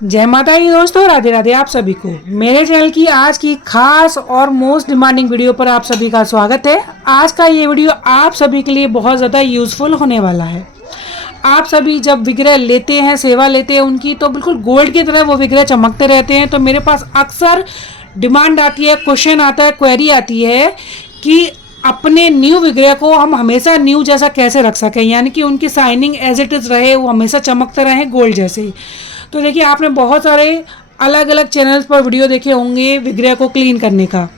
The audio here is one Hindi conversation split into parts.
जय माता दी दोस्तों, राधे राधे आप सभी को मेरे चैनल की आज की खास और मोस्ट डिमांडिंग वीडियो पर आप सभी का स्वागत है। आज का ये वीडियो आप सभी के लिए बहुत ज़्यादा यूज़फुल होने वाला है। आप सभी जब विग्रह लेते हैं, सेवा लेते हैं उनकी, तो बिल्कुल गोल्ड की तरह वो विग्रह चमकते रहते हैं। तो मेरे पास अक्सर डिमांड आती है, क्वेश्चन आता है, क्वेरी आती है कि अपने न्यू विग्रह को हम हमेशा न्यू जैसा कैसे रख सकें, यानी कि उनकी शाइनिंग एज इट इज़ रहे, वो हमेशा चमकते रहें गोल्ड जैसे ही। तो देखिए, आपने बहुत सारे अलग अलग चैनल्स पर वीडियो देखे होंगे विग्रह को क्लीन करने का।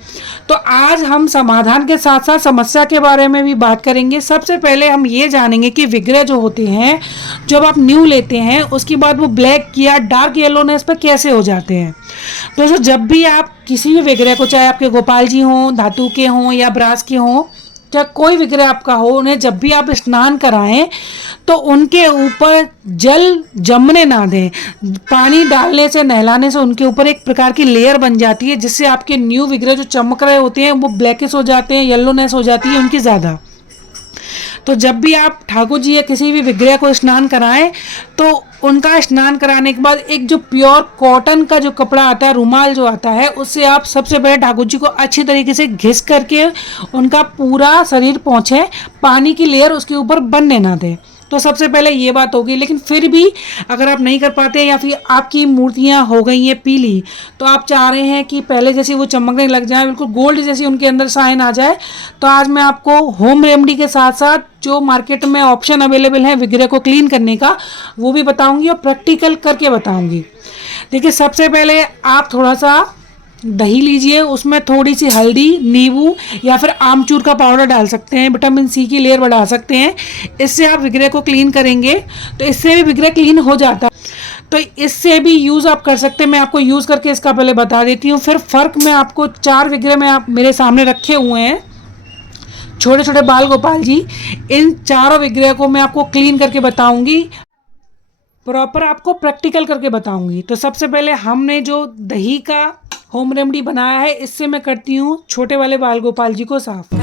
तो आज हम समाधान के साथ साथ समस्या के बारे में भी बात करेंगे। सबसे पहले हम ये जानेंगे कि विग्रह जो होते हैं, जब आप न्यू लेते हैं उसके बाद वो ब्लैक या डार्क येलोनेस पर कैसे हो जाते हैं। दोस्तों, जब भी आप किसी भी विग्रह को, चाहे आपके गोपाल जी हों, धातु के हों या ब्रास के हों, चाहे कोई विग्रह आपका हो, उन्हें जब भी आप स्नान कराएं तो उनके ऊपर जल जमने ना दें। पानी डालने से, नहलाने से उनके ऊपर एक प्रकार की लेयर बन जाती है, जिससे आपके न्यू विग्रह जो चमक रहे होते हैं वो ब्लैकिश हो जाते हैं, येलोनेस हो जाती है उनकी ज़्यादा। तो जब भी आप ठाकुर जी या किसी भी विग्रह को स्नान कराएं तो उनका स्नान कराने के बाद एक जो प्योर कॉटन का जो कपड़ा आता है, रुमाल जो आता है, उससे आप सबसे पहले ठाकुर जी को अच्छी तरीके से घिस करके उनका पूरा शरीर पोंछें, पानी की लेयर उसके ऊपर बनने ना दें। तो सबसे पहले ये बात होगी। लेकिन फिर भी अगर आप नहीं कर पाते हैं या फिर आपकी मूर्तियाँ हो गई हैं पीली, तो आप चाह रहे हैं कि पहले जैसी वो चमकने लग जाए, बिल्कुल गोल्ड जैसी उनके अंदर शाइन आ जाए, तो आज मैं आपको होम रेमेडी के साथ साथ जो मार्केट में ऑप्शन अवेलेबल है विग्रह को क्लीन करने का, वो भी बताऊंगी और प्रैक्टिकल करके बताऊंगी। देखिए, सबसे पहले आप थोड़ा सा दही लीजिए, उसमें थोड़ी सी हल्दी, नींबू या फिर आमचूर का पाउडर डाल सकते हैं, विटामिन सी की लेयर बढ़ा सकते हैं। इससे आप विग्रह को क्लीन करेंगे तो इससे भी विग्रह क्लीन हो जाता है। तो इससे भी यूज़ आप कर सकते हैं। मैं आपको यूज़ करके इसका पहले बता देती हूँ, फिर फ़र्क मैं आपको 4 विग्रह में आप मेरे सामने रखे हुए हैं, छोटे छोटे बाल गोपाल जी। इन चारों विग्रह को मैं आपको क्लीन करके बताऊंगी, प्रॉपर आपको प्रैक्टिकल करके बताऊंगी। तो सबसे पहले हमने जो दही का होम रेमेडी बनाया है, इससे मैं करती हूँ छोटे वाले बाल गोपाल जी को साफ।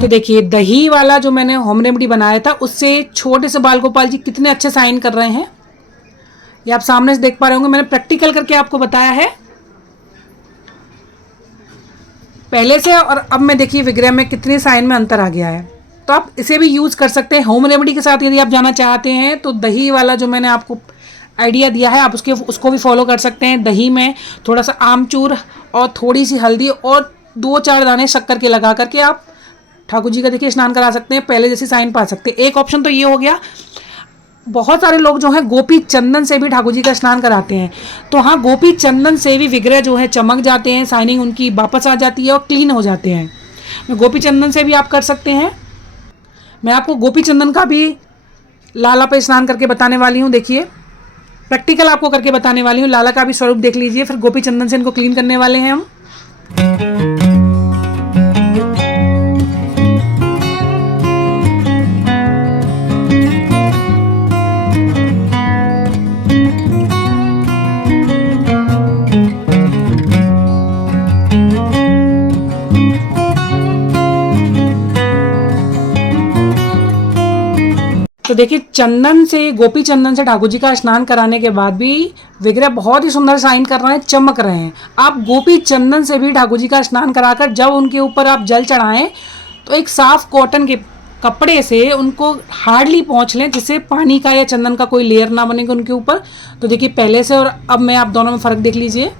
तो देखिए, दही वाला जो मैंने होम रेमेडी बनाया था, उससे छोटे से बाल गोपाल जी कितने अच्छे शाइन कर रहे हैं, ये आप सामने से देख पा रहे होंगे। मैंने प्रैक्टिकल करके आपको बताया है पहले से, और अब मैं देखिए विग्रह में कितने शाइन में अंतर आ गया है। तो आप इसे भी यूज़ कर सकते हैं होम रेमेडी के साथ। यदि आप जाना चाहते हैं तो दही वाला जो मैंने आपको आइडिया दिया है, आप उसको भी फॉलो कर सकते हैं। दही में थोड़ा सा आमचूर और थोड़ी सी हल्दी और 2-4 दाने शक्कर के लगा करके आप ठाकुर जी का देखिए स्नान करा सकते हैं, पहले जैसी शाइन पा सकते हैं। एक ऑप्शन तो ये हो गया। बहुत सारे लोग जो हैं गोपी चंदन से भी ठाकुर जी का स्नान कराते हैं। तो हाँ, गोपी चंदन से भी विग्रह जो है चमक जाते हैं, शाइनिंग उनकी वापस आ जाती है और क्लीन हो जाते हैं। गोपी चंदन से भी आप कर सकते हैं। मैं आपको गोपी चंदन का भी लाला पे स्नान करके बताने वाली हूँ। देखिए, प्रैक्टिकल आपको करके बताने वाली हूँ। लाला का भी स्वरूप देख लीजिए, फिर गोपी चंदन से इनको क्लीन करने वाले हैं हम। तो देखिए, चंदन से, गोपी चंदन से ठाकुर जी का स्नान कराने के बाद भी विग्रह बहुत ही सुंदर शाइन कर रहे हैं, चमक रहे हैं। आप गोपी चंदन से भी ठाकुर जी का स्नान कराकर जब उनके ऊपर आप जल चढ़ाएं तो एक साफ कॉटन के कपड़े से उनको हार्डली पोंछ लें, जिससे पानी का या चंदन का कोई लेयर ना बनेगा उनके ऊपर। तो देखिए, पहले से और अब में आप दोनों में फ़र्क देख लीजिए।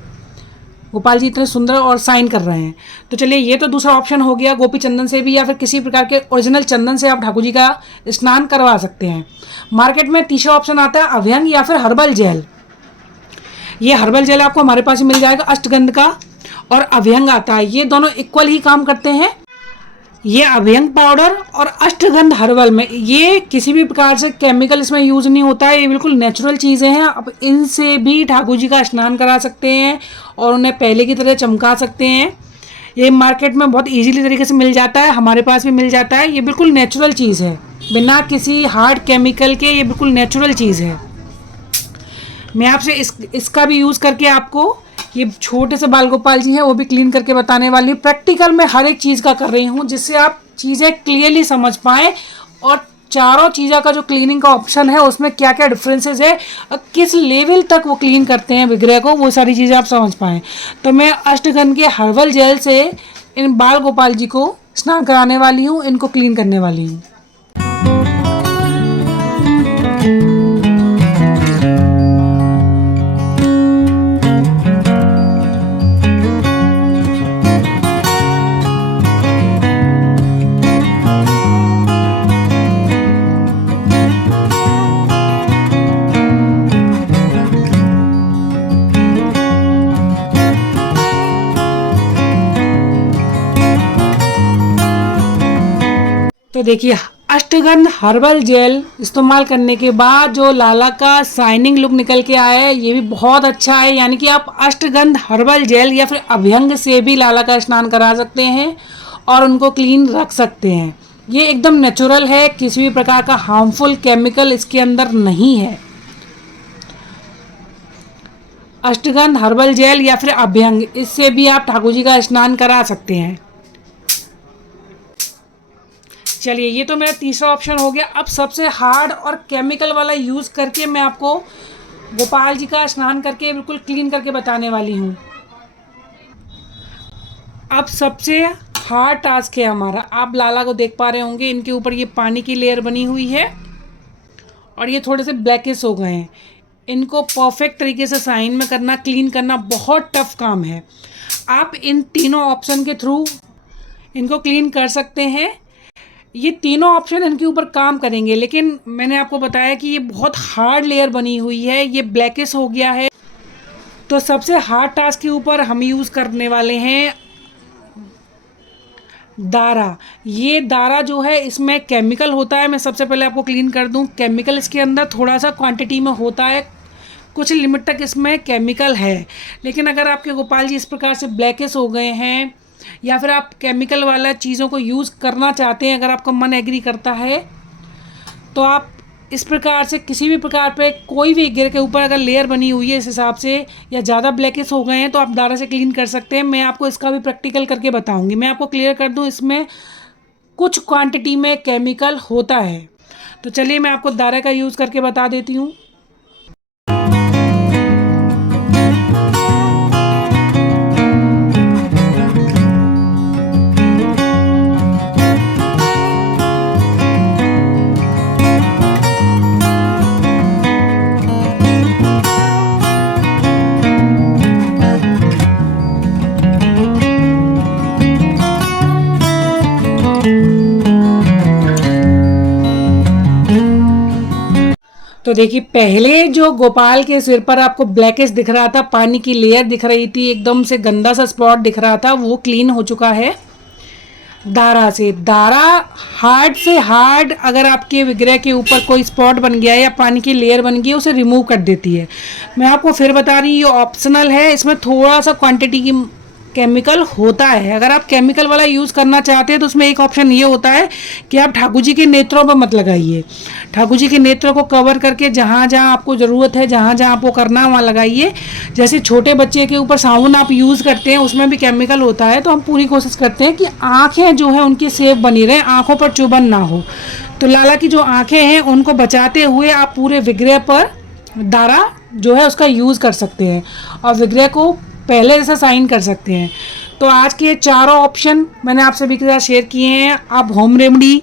गोपाल जी इतने सुंदर और शाइन कर रहे हैं। तो चलिए, ये तो दूसरा ऑप्शन हो गया। गोपी चंदन से भी या फिर किसी प्रकार के ओरिजिनल चंदन से आप ठाकुर जी का स्नान करवा सकते हैं। मार्केट में तीसरा ऑप्शन आता है अभ्यंग या फिर हर्बल जेल। ये हर्बल जेल आपको हमारे पास ही मिल जाएगा, अष्टगंध का, और अभ्यंग आता है। ये दोनों इक्वल ही काम करते हैं। ये अभ्यंग पाउडर और अष्टगंध हर्बल में ये किसी भी प्रकार से केमिकल इसमें यूज़ नहीं होता है, ये बिल्कुल नेचुरल चीज़ें हैं। अब इनसे भी ठाकुर जी का स्नान करा सकते हैं और उन्हें पहले की तरह चमका सकते हैं। ये मार्केट में बहुत इजीली तरीके से मिल जाता है, हमारे पास भी मिल जाता है। ये बिल्कुल नेचुरल चीज़ है, बिना किसी हार्ड केमिकल के, ये बिल्कुल नेचुरल चीज़ है। मैं आपसे इसका भी यूज़ करके आपको ये छोटे से बाल गोपाल जी हैं वो भी क्लीन करके बताने वाली हूँ। प्रैक्टिकल में हर एक चीज़ का कर रही हूँ जिससे आप चीज़ें क्लियरली समझ पाएँ और चारों चीज़ों का जो क्लीनिंग का ऑप्शन है उसमें क्या क्या डिफरेंसेस है और किस लेवल तक वो क्लीन करते हैं विग्रह को, वो सारी चीज़ें आप समझ पाएँ। तो मैं अष्टगंध के हर्बल जेल से इन बाल गोपाल जी को स्नान कराने वाली हूँ, इनको क्लीन करने वाली हूँ। तो देखिए अष्टगंध हर्बल जेल इस्तेमाल करने के बाद जो लाला का शाइनिंग लुक निकल के आया है ये भी बहुत अच्छा है। यानी कि आप अष्टगंध हर्बल जेल या फिर अभ्यंग से भी लाला का स्नान करा सकते हैं और उनको क्लीन रख सकते हैं। ये एकदम नेचुरल है, किसी भी प्रकार का हार्मफुल केमिकल इसके अंदर नहीं है। अष्टगंध हर्बल जेल या फिर अभ्यंग, इससे भी आप ठाकुर जी का स्नान करा सकते हैं। चलिए ये तो मेरा तीसरा ऑप्शन हो गया। अब सबसे हार्ड और केमिकल वाला यूज़ करके मैं आपको गोपाल जी का स्नान करके बिल्कुल क्लीन करके बताने वाली हूँ। अब सबसे हार्ड टास्क है हमारा। आप लाला को देख पा रहे होंगे, इनके ऊपर ये पानी की लेयर बनी हुई है और ये थोड़े से ब्लैकिश हो गए हैं। इनको परफेक्ट तरीके से शाइन में करना, क्लीन करना बहुत टफ काम है। आप इन तीनों ऑप्शन के थ्रू इनको क्लीन कर सकते हैं। ये तीनों ऑप्शन इनके ऊपर काम करेंगे, लेकिन मैंने आपको बताया कि ये बहुत हार्ड लेयर बनी हुई है, ये ब्लैकिश हो गया है। तो सबसे हार्ड टास्क के ऊपर हम यूज़ करने वाले हैं दारा। ये दारा जो है इसमें केमिकल होता है। मैं सबसे पहले आपको क्लीन कर दूं, केमिकल इसके अंदर थोड़ा सा क्वांटिटी में होता है, कुछ लिमिट तक इसमें केमिकल है। लेकिन अगर आपके गोपाल जी इस प्रकार से ब्लैकिश हो गए हैं या फिर आप केमिकल वाला चीज़ों को यूज़ करना चाहते हैं, अगर आपका मन एग्री करता है तो आप इस प्रकार से किसी भी प्रकार पे कोई भी गिर के ऊपर अगर लेयर बनी हुई है इस हिसाब से या ज़्यादा ब्लैकिश हो गए हैं तो आप दारा से क्लीन कर सकते हैं। मैं आपको इसका भी प्रैक्टिकल करके बताऊंगी। मैं आपको क्लियर कर दूं, इसमें कुछ क्वांटिटी में केमिकल होता है। तो चलिए मैं आपको दारा का यूज़ करके बता देती हूँ। तो देखिए पहले जो गोपाल के सिर पर आपको ब्लैकिश दिख रहा था, पानी की लेयर दिख रही थी, एकदम से गंदा सा स्पॉट दिख रहा था, वो क्लीन हो चुका है दारा से। दारा हार्ड से हार्ड अगर आपके विग्रह के ऊपर कोई स्पॉट बन गया है या पानी की लेयर बन गई है उसे रिमूव कर देती है। मैं आपको फिर बता रही हूँ ये ऑप्शनल है, इसमें थोड़ा सा क्वांटिटी की केमिकल होता है। अगर आप केमिकल वाला यूज़ करना चाहते हैं तो उसमें एक ऑप्शन ये होता है कि आप ठाकुर जी के नेत्रों पर मत लगाइए। ठाकुर जी के नेत्रों को कवर करके जहाँ जहाँ आपको ज़रूरत है, जहाँ जहाँ आपको करना है वहाँ लगाइए। जैसे छोटे बच्चे के ऊपर साबुन आप यूज़ करते हैं उसमें भी केमिकल होता है, तो हम पूरी कोशिश करते हैं कि आँखें जो है उनकी सेफ बनी रहें, आँखों पर चुभन ना हो। तो लाला की जो आँखें हैं उनको बचाते हुए आप पूरे विग्रह पर दारा जो है उसका यूज़ कर सकते हैं और विग्रह को पहले जैसा साइन कर सकते हैं। तो आज के चारों ऑप्शन मैंने आप सभी के साथ शेयर किए हैं। आप होम रेमेडी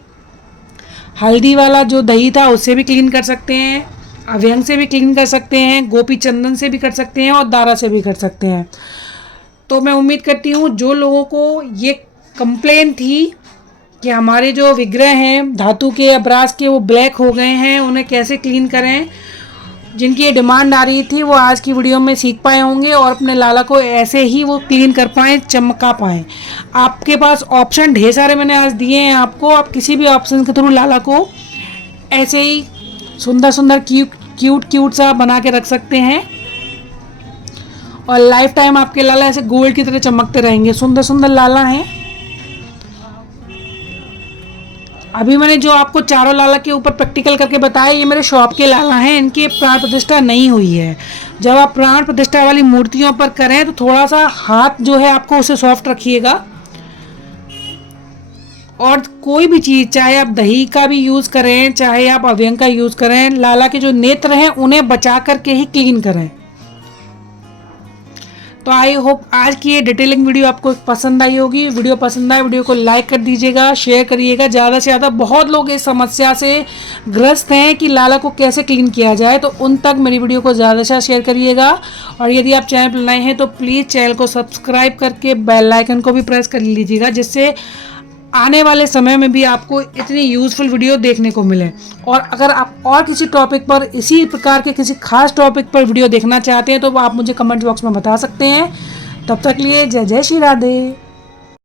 हल्दी वाला जो दही था उससे भी क्लीन कर सकते हैं, अभ्यंग से भी क्लीन कर सकते हैं, गोपी चंदन से भी कर सकते हैं और दारा से भी कर सकते हैं। तो मैं उम्मीद करती हूँ जो लोगों को ये कंप्लेन थी कि हमारे जो विग्रह हैं धातु के या ब्रास के वो ब्लैक हो गए हैं, उन्हें कैसे क्लीन करें, जिनकी ये डिमांड आ रही थी, वो आज की वीडियो में सीख पाए होंगे और अपने लाला को ऐसे ही वो क्लीन कर पाएँ, चमका पाएँ। आपके पास ऑप्शन ढेर सारे मैंने आज दिए हैं आपको, आप किसी भी ऑप्शन के थ्रू लाला को ऐसे ही सुंदर सुंदर क्यूट सा बना के रख सकते हैं और लाइफ टाइम आपके लाला ऐसे गोल्ड की तरह चमकते रहेंगे। सुंदर सुंदर लाला हैं। अभी मैंने जो आपको चारों लाला के ऊपर प्रैक्टिकल करके बताया ये मेरे शॉप के लाला हैं, इनकी प्राण प्रतिष्ठा नहीं हुई है। जब आप प्राण प्रतिष्ठा वाली मूर्तियों पर करें तो थोड़ा सा हाथ जो है आपको उसे सॉफ्ट रखिएगा। और कोई भी चीज़, चाहे आप दही का भी यूज़ करें, चाहे आप अव्यंग का यूज़ करें, लाला के जो नेत्र हैं उन्हें बचा करके ही क्लीन करें। तो आई होप आज की ये डिटेलिंग वीडियो आपको पसंद आई होगी। वीडियो पसंद आए वीडियो को लाइक कर दीजिएगा, शेयर करिएगा ज़्यादा से ज़्यादा। बहुत लोग इस समस्या से ग्रस्त हैं कि लाला को कैसे क्लीन किया जाए, तो उन तक मेरी वीडियो को ज़्यादा से ज़्यादा शेयर करिएगा। और यदि आप चैनल पर नए हैं तो प्लीज़ चैनल को सब्सक्राइब करके बेल आइकन को भी प्रेस कर लीजिएगा, जिससे आने वाले समय में भी आपको इतनी यूज़फुल वीडियो देखने को मिले। और अगर आप और किसी टॉपिक पर, इसी प्रकार के किसी खास टॉपिक पर वीडियो देखना चाहते हैं तो आप मुझे कमेंट बॉक्स में बता सकते हैं। तब तक लिए जय जय श्री राधे।